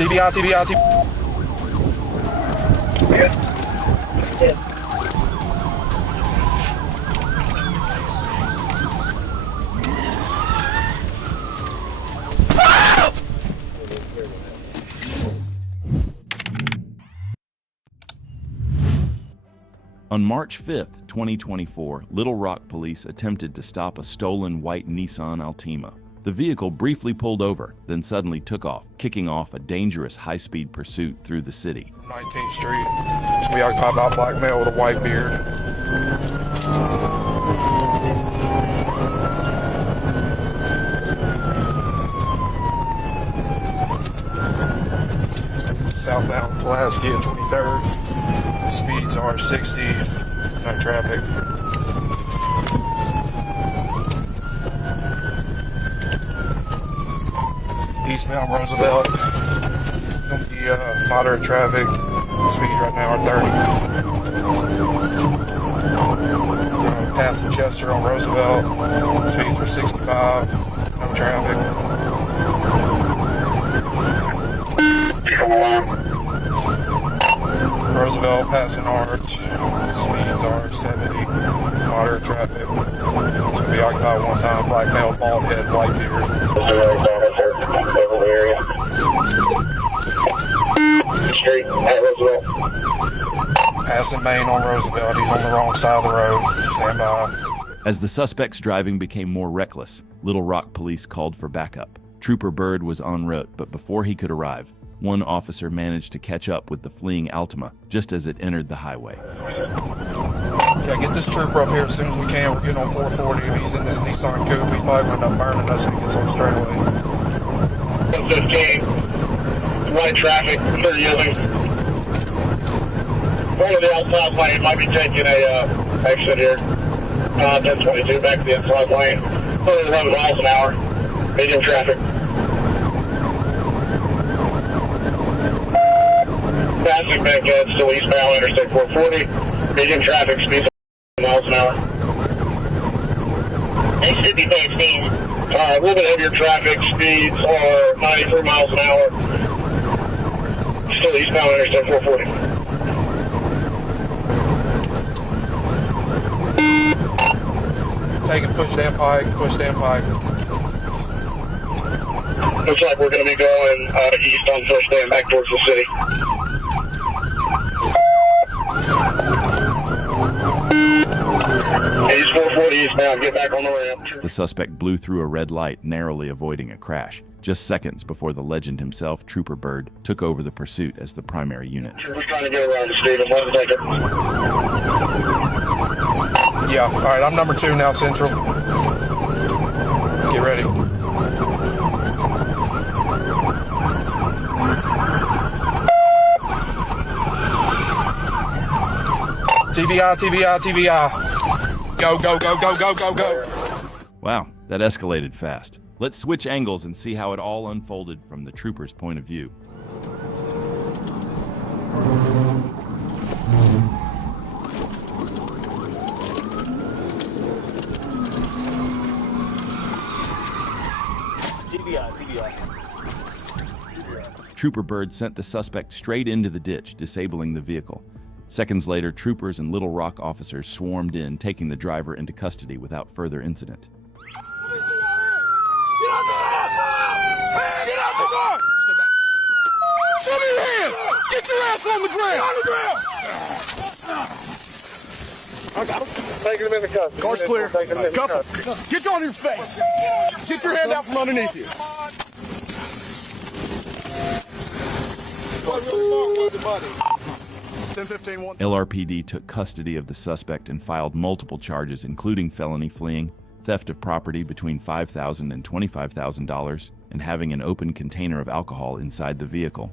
TBI, TBI, TBI. On March 5th, 2024, Little Rock police attempted to stop a stolen white Nissan Altima. The vehicle briefly pulled over, then suddenly took off, kicking off a dangerous high-speed pursuit through the city. 19th Street. So we occupied by a black male with a white beard. Southbound Pulaski at 23rd. Speeds are 60. No traffic. Eastbound Roosevelt. Gonna be moderate traffic. Speeds right now are 30. Passing Chester on Roosevelt. Speeds are 65. No traffic. Roosevelt passing Arch. Speeds are 70. Moderate traffic. It's gonna be occupied one time. Black male, bald head, white beard. Street at Roosevelt. Passing Main on Roosevelt. He's on the wrong side of the road. Stand by. As the suspect's driving became more reckless, Little Rock police called for backup. Trooper BYRD was en route, but before he could arrive, one officer managed to catch up with the fleeing Altima just as it entered the highway. Yeah, get this trooper up here as soon as we can. We're getting on 440. If he's in this Nissan Coupe, he's probably going to end up burning us when he gets on straightaway. 15, white traffic, clear yielding. One of the outside lane might be taking a exit here. 1022 back to the inside lane. 111 miles an hour. Medium traffic. Passing Bankhead, still eastbound, Interstate 440. Medium traffic, speeds miles an hour. They should be paying speed. A little bit heavier traffic, speeds are 93 miles an hour. Still eastbound, Interstate 440. Taking push down pike, push down pike. Looks like we're going to be going east on First Day and back towards the city. East 440 eastbound, get back on the ramp. The suspect blew through a red light, narrowly avoiding a crash. Just seconds before the legend himself, Trooper BYRD, took over the pursuit as the primary unit. We're trying to get around to Stephen. Let him take it. Yeah, all right, I'm number 2 now, Central. Get ready. TBI, TBI, TBI. Go, go, go, go, go, go, go. Wow, that escalated fast. Let's switch angles and see how it all unfolded from the trooper's point of view. Trooper BYRD sent the suspect straight into the ditch, disabling the vehicle. Seconds later, troopers and Little Rock officers swarmed in, taking the driver into custody without further incident. Get out the car! Show me your hands! Get your ass on the ground! On the ground! I got him. Taking him in the cuff. Car's clear. Cuff him. Get you on your face. Get your hand out from underneath you. What really smart was it, buddy? 10-15-1. LRPD took custody of the suspect and filed multiple charges, including felony fleeing, theft of property between $5,000 and $25,000, and having an open container of alcohol inside the vehicle.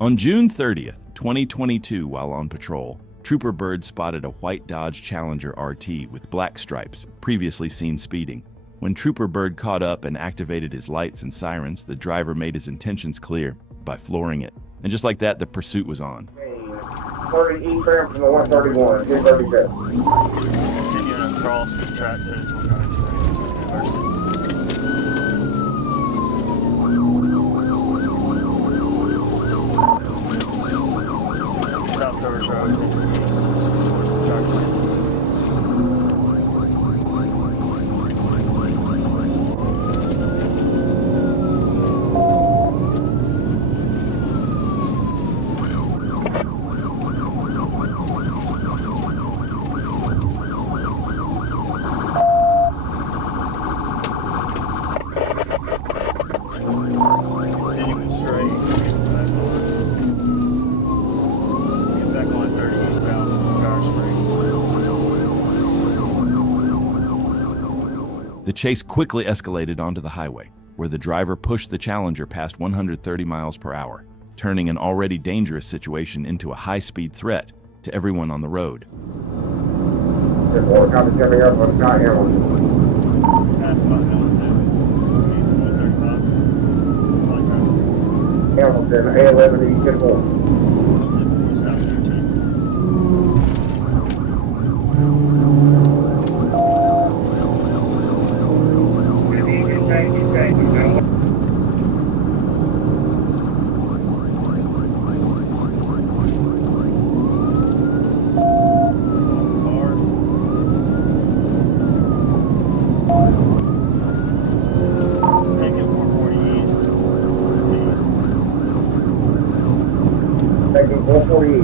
On June 30th, 2022, while on patrol, Trooper BYRD spotted a white Dodge Challenger RT with black stripes, previously seen speeding. When Trooper BYRD caught up and activated his lights and sirens, the driver made his intentions clear by flooring it. And just like that, the pursuit was on. 30 eastbound from the 131, 1037. Continuing across the tracks headed toward 93. The chase quickly escalated onto the highway, where the driver pushed the Challenger past 130 miles per hour, turning an already dangerous situation into a high-speed threat to everyone on the road. Copy coming up on Scott Hamilton. That's about Hamilton, A11, E10-4. Taking 448.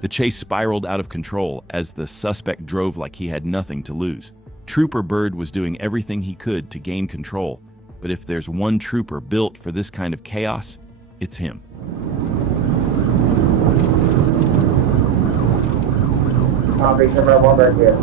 The chase spiraled out of control as the suspect drove like he had nothing to lose. Trooper Byrd was doing everything he could to gain control, but if there's one trooper built for this kind of chaos, it's him. Copy coming up on back here.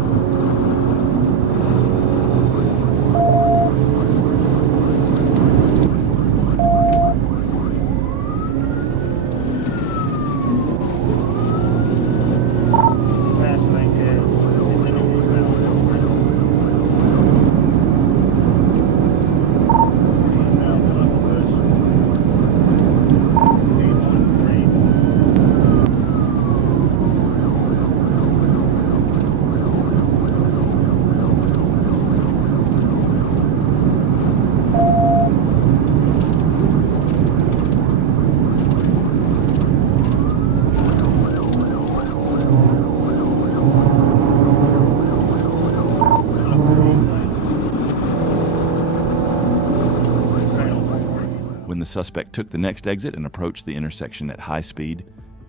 When the suspect took the next exit and approached the intersection at high speed,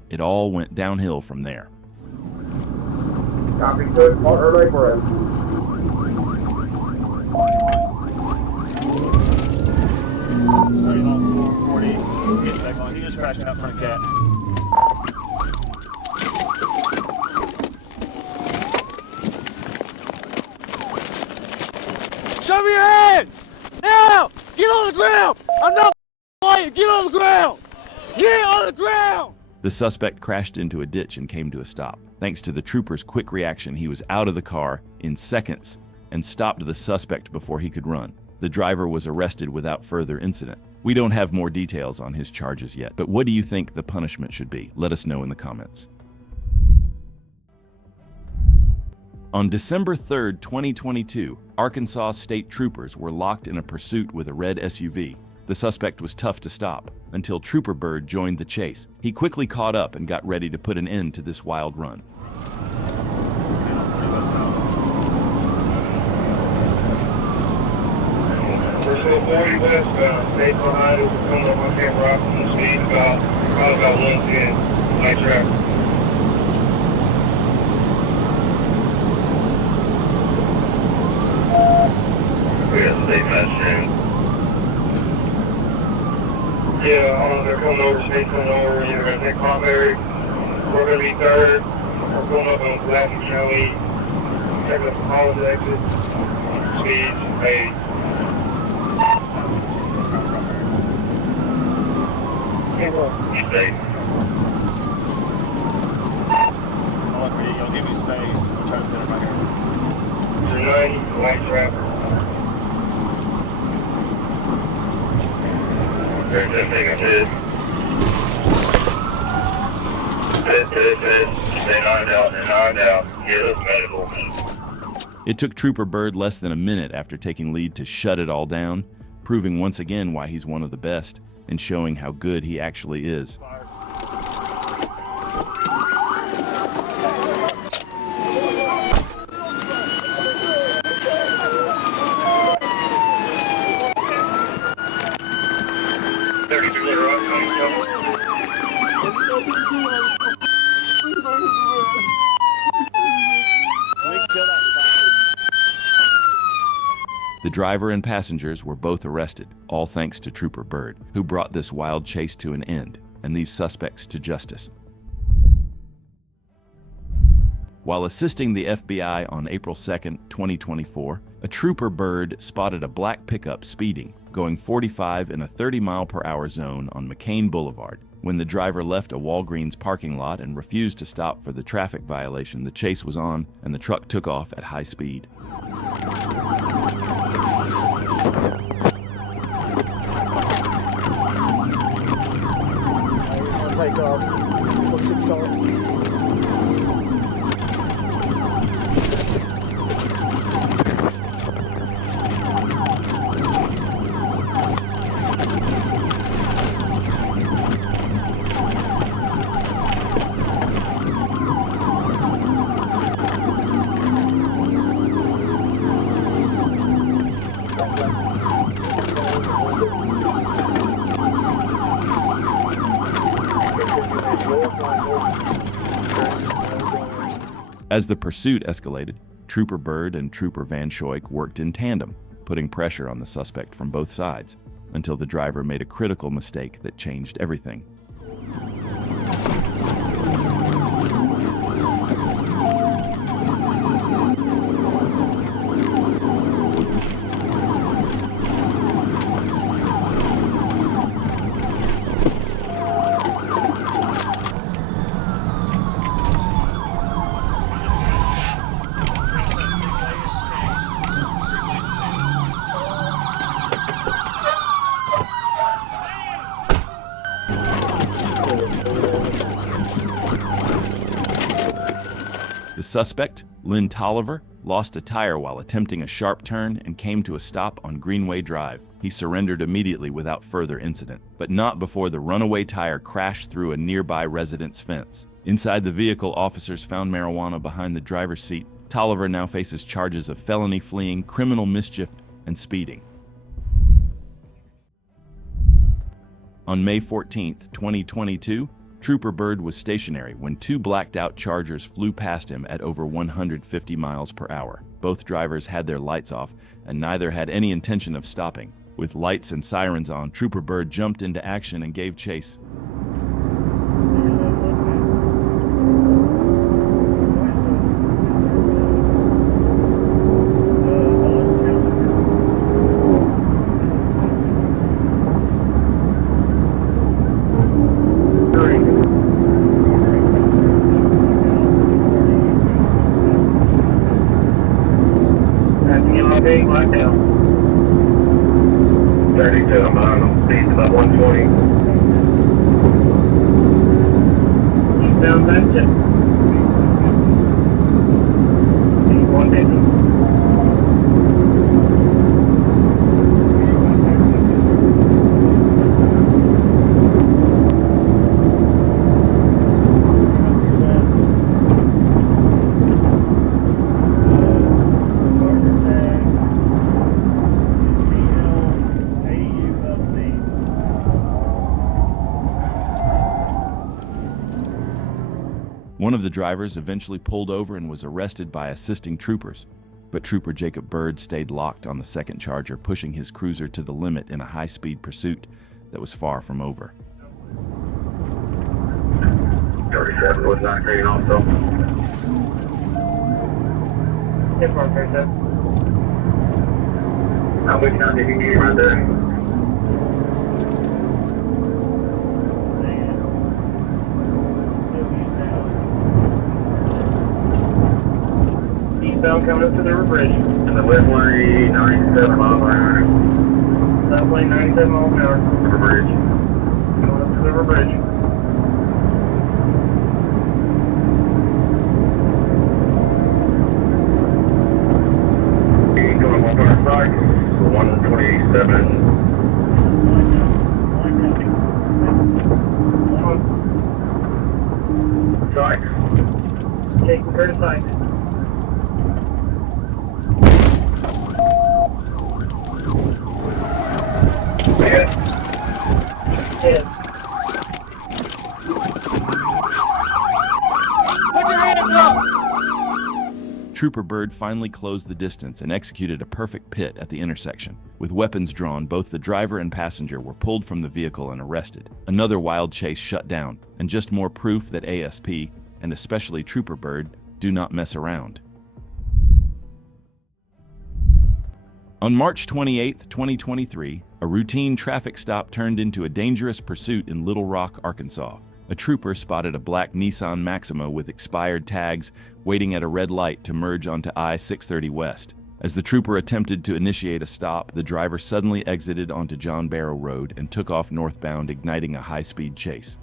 it all went downhill from there. Copy good, Walter Lake Road. City on 440. Get back on. He just crashed out front of Cat. Show me your hands! Now! Get on the ground! I'm not playing! Get on the ground! Get on the ground! The suspect crashed into a ditch and came to a stop. Thanks to the trooper's quick reaction, he was out of the car in seconds and stopped the suspect before he could run. The driver was arrested without further incident. We don't have more details on his charges yet, but what do you think the punishment should be? Let us know in the comments. On December 3rd, 2022, Arkansas state troopers were locked in a pursuit with a red SUV. The suspect was tough to stop until Trooper Byrd joined the chase. He quickly caught up and got ready to put an end to this wild run. We're still 40 west, stay behind us, coming up on camera off from the speed, probably about 110, light traffic. We got state messaging. Yeah, they're coming over, state coming over, you're going to take Hawberry, we're going to be third, we're going up on Black and Kelly, check up the college exit, speed, hey. State. I'll look for you. You'll give me space. I'll try to fit it right here. 90, light traffic. There's that thing I did. Stay nine out. Get us medical. It took Trooper Byrd less than a minute after taking lead to shut it all down, proving once again why he's one of the best and showing how good he actually is. The driver and passengers were both arrested, all thanks to Trooper Byrd, who brought this wild chase to an end. and these suspects to justice. While assisting the FBI on April 2, 2024, a Trooper BYRD spotted a black pickup speeding, going 45 in a 30-mile-per-hour zone on McCain Boulevard. When the driver left a Walgreens parking lot and refused to stop for the traffic violation, the chase was on, and the truck took off at high speed. Take off. What's it going? As the pursuit escalated, Trooper BYRD and Trooper Van Schoik worked in tandem, putting pressure on the suspect from both sides, until the driver made a critical mistake that changed everything. The suspect, Lynn Tolliver, lost a tire while attempting a sharp turn and came to a stop on Greenway Drive. He surrendered immediately without further incident, but not before the runaway tire crashed through a nearby resident's fence. Inside the vehicle, officers found marijuana behind the driver's seat. Tolliver now faces charges of felony fleeing, criminal mischief, and speeding. On May 14, 2022, Trooper BYRD was stationary when two blacked-out Chargers flew past him at over 150 miles per hour. Both drivers had their lights off, and neither had any intention of stopping. With lights and sirens on, Trooper BYRD jumped into action and gave chase. Blacked out. 32, I'm on speed about 120. Eastbound back check. 150. One of the drivers eventually pulled over and was arrested by assisting troopers, but Trooper Jacob BYRD stayed locked on the second Charger, pushing his cruiser to the limit in a high-speed pursuit that was far from over. 37 was not green also. Yes, Mark, 37. How much time did you get right there? Coming up to the river bridge. And the wind lane 97 miles an hour. South lane 97 miles an hour. River bridge. Coming up to the river bridge. Going 100 side, 127. Side. Taking her to side. Trooper Byrd finally closed the distance and executed a perfect pit at the intersection. With weapons drawn, both the driver and passenger were pulled from the vehicle and arrested. Another wild chase shut down, and just more proof that ASP, and especially Trooper Byrd, do not mess around. On March 28, 2023, a routine traffic stop turned into a dangerous pursuit in Little Rock, Arkansas. A trooper spotted a black Nissan Maxima with expired tags waiting at a red light to merge onto I-630 West. As the trooper attempted to initiate a stop, the driver suddenly exited onto John Barrow Road and took off northbound, igniting a high-speed chase.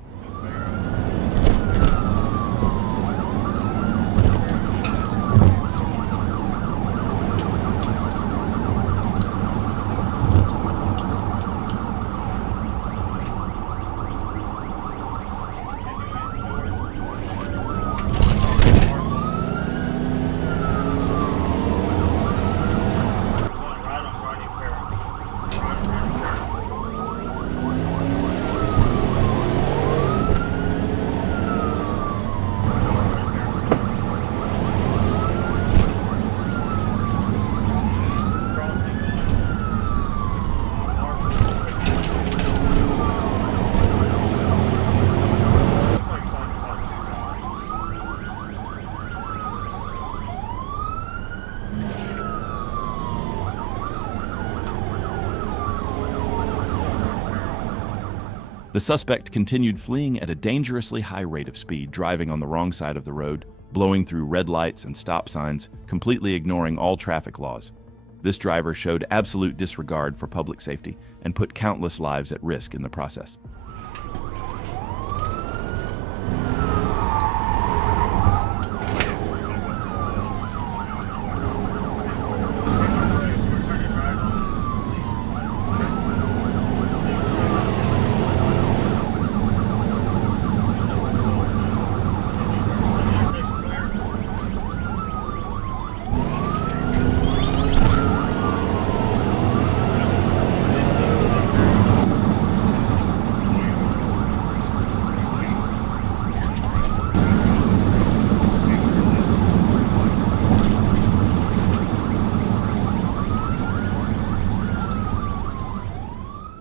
The suspect continued fleeing at a dangerously high rate of speed, driving on the wrong side of the road, blowing through red lights and stop signs, completely ignoring all traffic laws. This driver showed absolute disregard for public safety and put countless lives at risk in the process.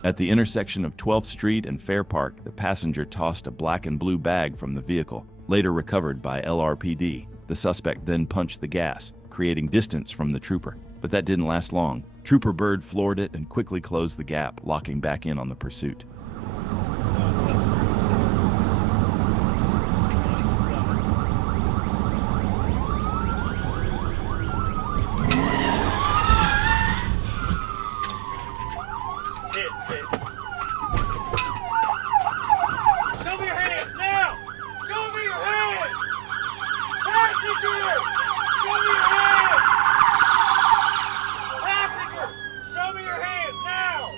At the intersection of 12th Street and Fair Park, the passenger tossed a black and blue bag from the vehicle, later recovered by LRPD. The suspect then punched the gas, creating distance from the trooper. But that didn't last long. Trooper Byrd floored it and quickly closed the gap, locking back in on the pursuit. Show me your hands now! Show me your hands! Passenger! Show me your hands! Passenger! Show me your hands now!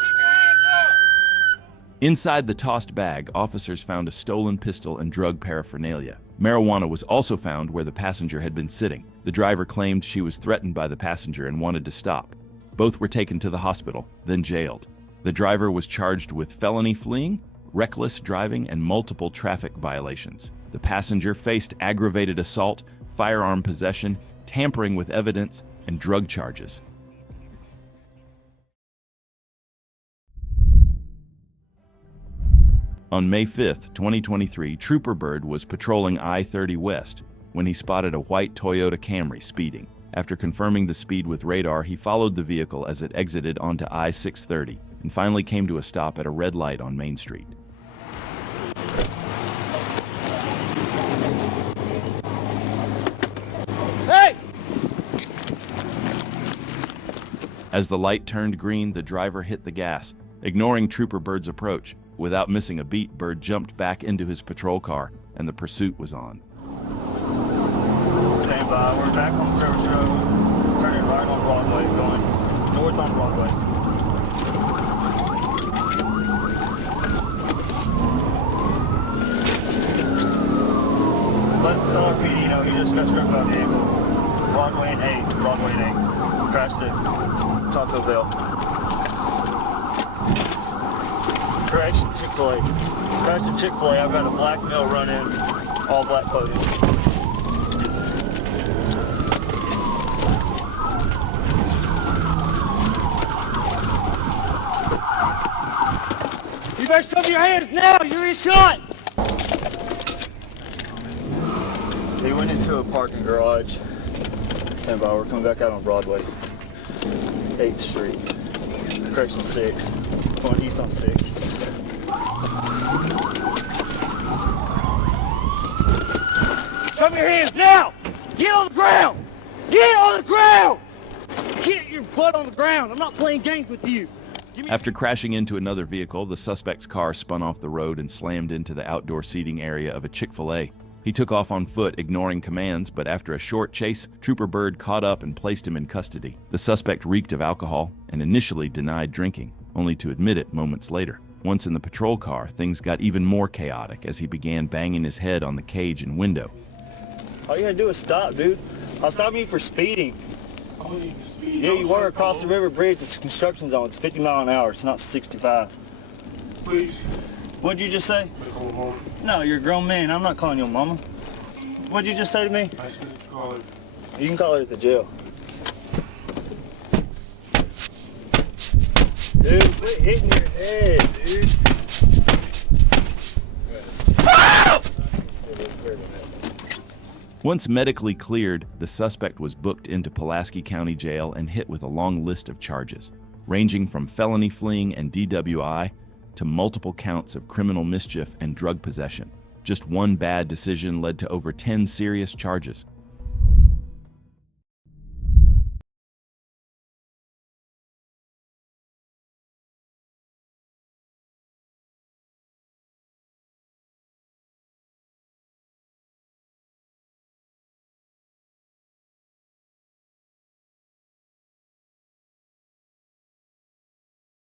Keep your hands up! Inside the tossed bag, officers found a stolen pistol and drug paraphernalia. Marijuana was also found where the passenger had been sitting. The driver claimed she was threatened by the passenger and wanted to stop. Both were taken to the hospital, then jailed. The driver was charged with felony fleeing, reckless driving, and multiple traffic violations. The passenger faced aggravated assault, firearm possession, tampering with evidence, and drug charges. On May 5, 2023, Trooper Byrd was patrolling I-30 West when he spotted a white Toyota Camry speeding. After confirming the speed with radar, he followed the vehicle as it exited onto I-630 and finally came to a stop at a red light on Main Street. Hey! As the light turned green, the driver hit the gas, ignoring Trooper Byrd's approach. Without missing a beat, Byrd jumped back into his patrol car, and the pursuit was on. Stand by. We're back on Service Road, turning right on Broadway, going north on Broadway. Let LRPD know he just got struck by a vehicle. Broadway and 8th, Broadway and 8th. Crashed at Taco Bell. Correction, Chick-fil-A. Crashed at Chick-fil-A. I've got a black male run in, all black clothing. better show me your hands now. You're in shot. He went into a parking garage. Stand by, we're coming back out on Broadway. 8th Street. Correction 6. Going east on 6. Show me your hands now. Get on the ground. Get on the ground. Get your butt on the ground. I'm not playing games with you. After crashing into another vehicle, the suspect's car spun off the road and slammed into the outdoor seating area of a Chick-fil-A. He took off on foot, ignoring commands, but after a short chase, Trooper Byrd caught up and placed him in custody. The suspect reeked of alcohol and initially denied drinking, only to admit it moments later. Once in the patrol car, things got even more chaotic as he began banging his head on the cage and window. All you gotta do is stop, dude. I'll stop you for speeding. Yeah, you were across the river bridge. It's a construction zone. It's 50 miles an hour. It's not 65. Please. What'd you just say? Call home. No, you're a grown man. I'm not calling your mama. What'd you just say to me? I said call it. You can call her at the jail. Dude, quit hitting your head, dude. Once medically cleared, the suspect was booked into Pulaski County Jail and hit with a long list of charges, ranging from felony fleeing and DWI to multiple counts of criminal mischief and drug possession. Just one bad decision led to over 10 serious charges.